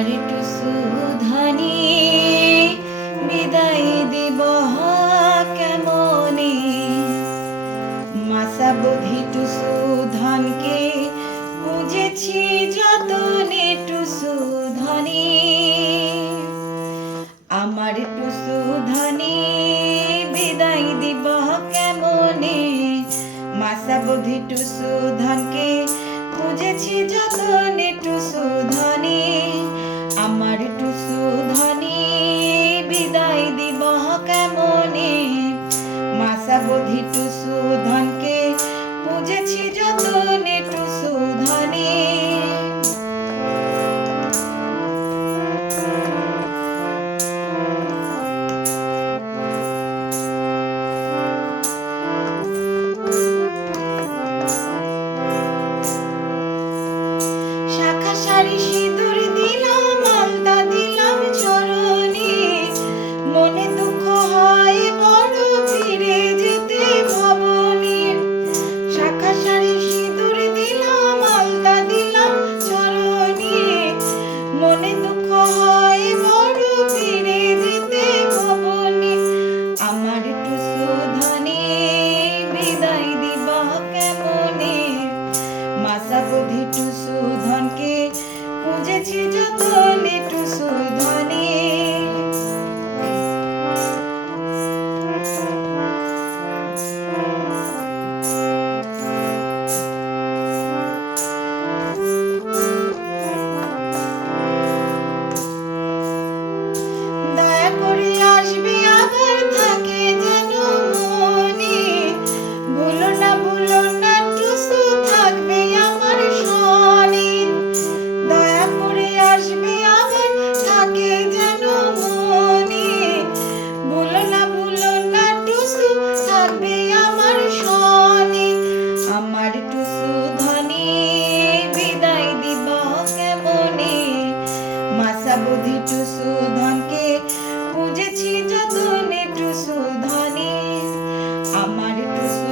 আমার টুসু ধানি বিদায় দিব কেমনে, মাসাবধি টুসু ধানকে বুঝেছি যতনে টুসু ধানি। আমার টুসু ধানি বিদায় দিব কেমনে, মাসাবধি টুসু ধানকে বুঝেছি যতনে টুসু ধানি। আমার টুসু ধানি বিদায় দিব কেমনে, মাসাবধি টুসু ধানকে বুঝেছি যতনে টুসু ধানি। শাখা সারি সিঁদুর দিলাম, আলতা দিলাম চরণে, মনে দুঃখ হয় বড় ফিরে যেতে ভবনে। শাখা সারি সিঁদুর দিলাম, আলতা দিলাম চরণে, মনে দুঃখ হয় বড় ফিরে যেতে ভবনে। আমার টুসু ধানি বিদায় দিব কেমনে, মাসাবধি টুসু ধানকে বুঝেছি যতনে টুসু ধানি। দয়া করে আসবে আবার থাকে যেন মনে, ভুলো না টুসু থাকবে আমার সনে। দয়া করে আসবে আবার থাকে যেন মনে, ভুলো না টুসু থাকবে আমার সনে। আমার টুসু ধানি বিদায় দিব কেমনে, মাসাবধি টুসু ধানকে বুঝেছি যতনে টুসু ধানি। আমার টুসু